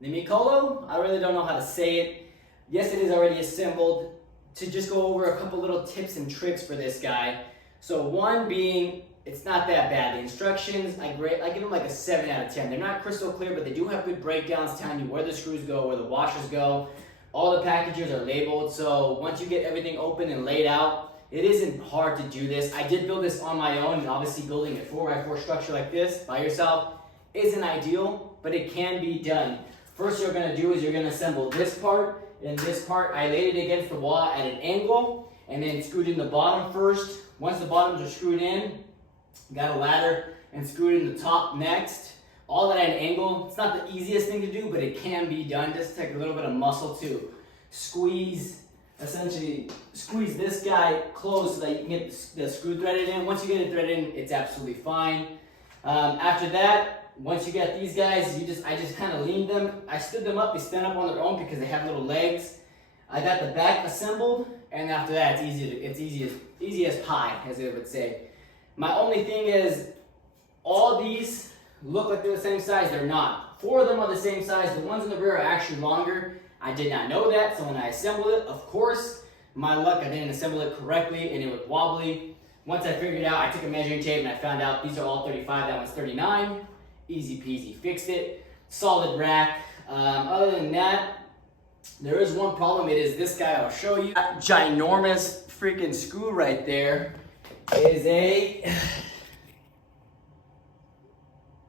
The Mikolo, I really don't know how to say it. Yes, it is already assembled. To just go over a couple little tips and tricks for this guy. So one being, it's not that bad. The instructions, I give them like a 7 out of 10. They're not crystal clear, but they do have good breakdowns telling you where the screws go, where the washers go. All the packages are labeled, so once you get everything open and laid out, it isn't hard to do this. I did build this on my own, and obviously building a 4x4 structure like this by yourself isn't ideal, but it can be done. First you're gonna do is you're gonna assemble this part and this part. I laid it against the wall at an angle and then screwed in the bottom first. Once the bottoms are screwed in, got a ladder and screwed in the top next. All at an angle. It's not the easiest thing to do, but it can be done. Just take a little bit of muscle to essentially squeeze this guy closed so that you can get the screw threaded in. Once you get it threaded in, it's absolutely fine. After that, once you get these guys, I just kind of leaned them. I stood them up. They stand up on their own because they have little legs. I got the back assembled, and after that, it's easy as pie, as they would say. My only thing is, all these look like they're the same size. They're not. 4 of them are the same size. The ones in the rear are actually longer. I did not know that, so when I assembled it, of course, my luck, I didn't assemble it correctly, and it was wobbly. Once I figured it out, I took a measuring tape, and I found out these are all 35. That one's 39. Easy peasy. Fixed it. Solid rack. Other than that, there is one problem. It is this guy. I'll show you. That ginormous freaking screw right there is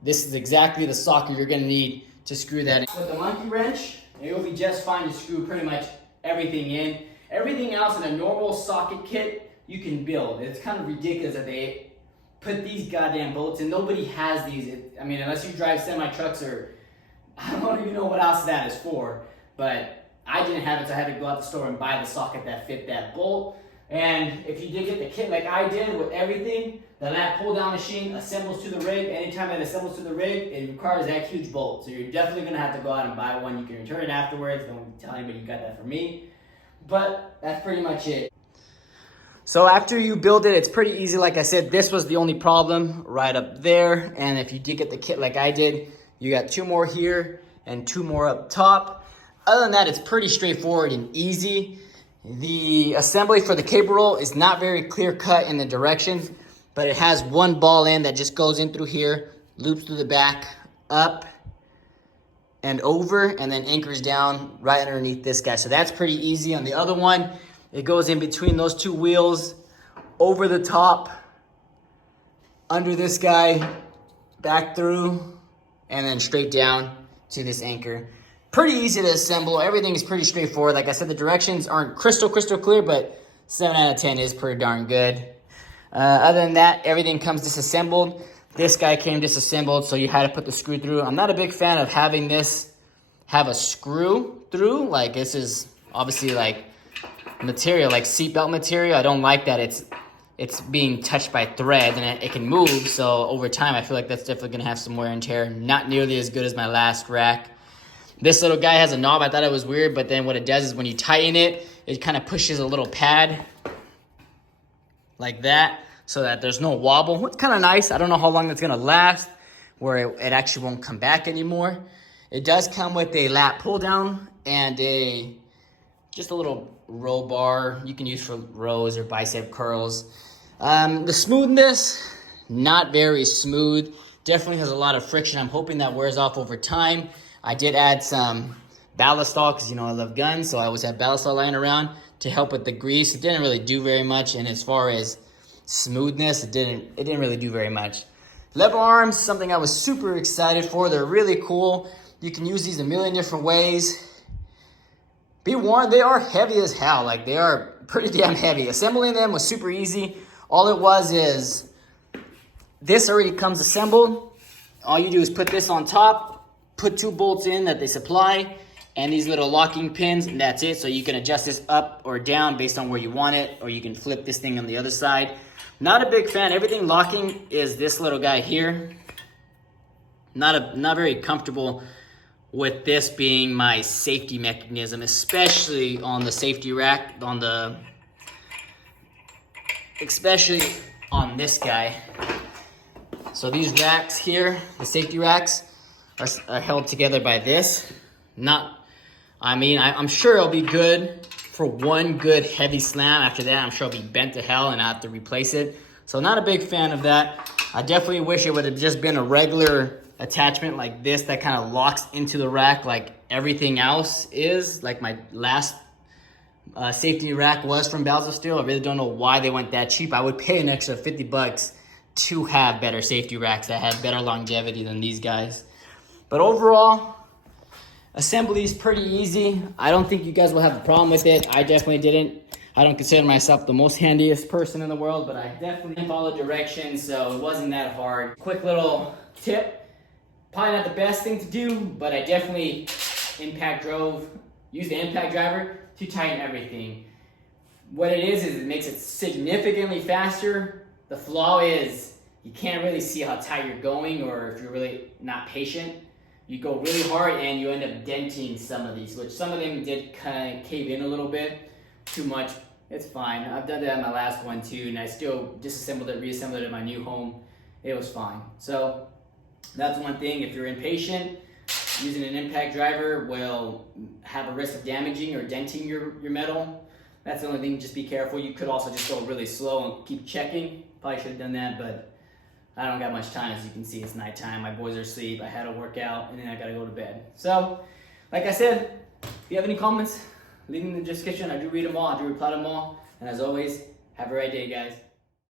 this is exactly the socket you're going to need to screw that in. With the monkey wrench, you'll be just fine to screw pretty much everything in. Everything else in a normal socket kit, you can build. It's kind of ridiculous that they put these goddamn bolts in. Nobody has these. I mean, unless you drive semi-trucks or I don't even know what else that is for. But I didn't have it, so I had to go out the store and buy the socket that fit that bolt. And if you did get the kit like I did with everything, the lat pull-down machine assembles to the rig. Anytime it assembles to the rig, it requires that huge bolt. So you're definitely going to have to go out and buy one. You can return it afterwards. Don't tell anybody you got that from me. But that's pretty much it. So after you build it, it's pretty easy. Like I said, this was the only problem right up there. And if you did get the kit like I did, you got 2 more here and 2 more up top. Other than that, it's pretty straightforward and easy. The assembly for the cable roll is not very clear cut in the directions, but it has one ball end that just goes in through here, loops through the back, up and over, and then anchors down right underneath this guy. So that's pretty easy. On the other one, it goes in between those 2 wheels, over the top, under this guy, back through, and then straight down to this anchor. Pretty easy to assemble. Everything is pretty straightforward. Like I said, the directions aren't crystal clear, but 7 out of 10 is pretty darn good. Other than that, everything comes disassembled. This guy came disassembled, so you had to put the screw through. I'm not a big fan of having this have a screw through. Like, this is obviously like material, like seatbelt material. I don't like that it's being touched by thread and it can move. So over time, I feel like that's definitely gonna have some wear and tear. Not nearly as good as my last rack. This little guy has a knob. I thought it was weird, but then what it does is when you tighten it, it kind of pushes a little pad like that so that there's no wobble. It's kind of nice. I don't know how long it's going to last, where it actually won't come back anymore. It does come with a lat pull down and just a little row bar you can use for rows or bicep curls. The smoothness, not very smooth. Definitely has a lot of friction. I'm hoping that wears off over time. I did add some ballast oil because, you know, I love guns, so I always have ballast oil lying around to help with the grease. It didn't really do very much, and as far as smoothness, it didn't really do very much. Lever arms, something I was super excited for. They're really cool. You can use these a million different ways. Be warned, they are heavy as hell. Like, they are pretty damn heavy. Assembling them was super easy. All it was is this already comes assembled. All you do is put this on top, put 2 bolts in that they supply, and these little locking pins, and that's it. So you can adjust this up or down based on where you want it, or you can flip this thing on the other side. Not a big fan. Everything locking is this little guy here. Not very comfortable with this being my safety mechanism, especially on the safety rack, especially on this guy. So these racks here, the safety racks, are held together by this. I'm sure it'll be good for one good heavy slam. After that, I'm sure it'll be bent to hell and I have to replace it. So not a big fan of that. I definitely wish it would have just been a regular attachment like this that kind of locks into the rack like everything else is. Like my last safety rack was from Balzo Steel. I really don't know why they went that cheap. I would pay an extra 50 bucks to have better safety racks that had better longevity than these guys. But overall, assembly is pretty easy. I don't think you guys will have a problem with it. I definitely didn't. I don't consider myself the most handiest person in the world, but I definitely followed directions, so it wasn't that hard. Quick little tip. Probably not the best thing to do, but I definitely use the impact driver to tighten everything. What it is it makes it significantly faster. The flaw is you can't really see how tight you're going, or if you're really not patient, you go really hard and you end up denting some of these, which some of them did kind of cave in a little bit too much. It's fine. I've done that in my last one too, and I still disassembled it, reassembled it in my new home. It was fine. So that's one thing. If you're impatient, using an impact driver will have a risk of damaging or denting your metal. That's the only thing. Just be careful. You could also just go really slow and keep checking. Probably should have done that, but I don't got much time. As you can see, it's nighttime. My boys are asleep. I had to work out, and then I got to go to bed. So, like I said, if you have any comments, leave them in the description. I do read them all. I do reply to them all. And as always, have a great day, guys.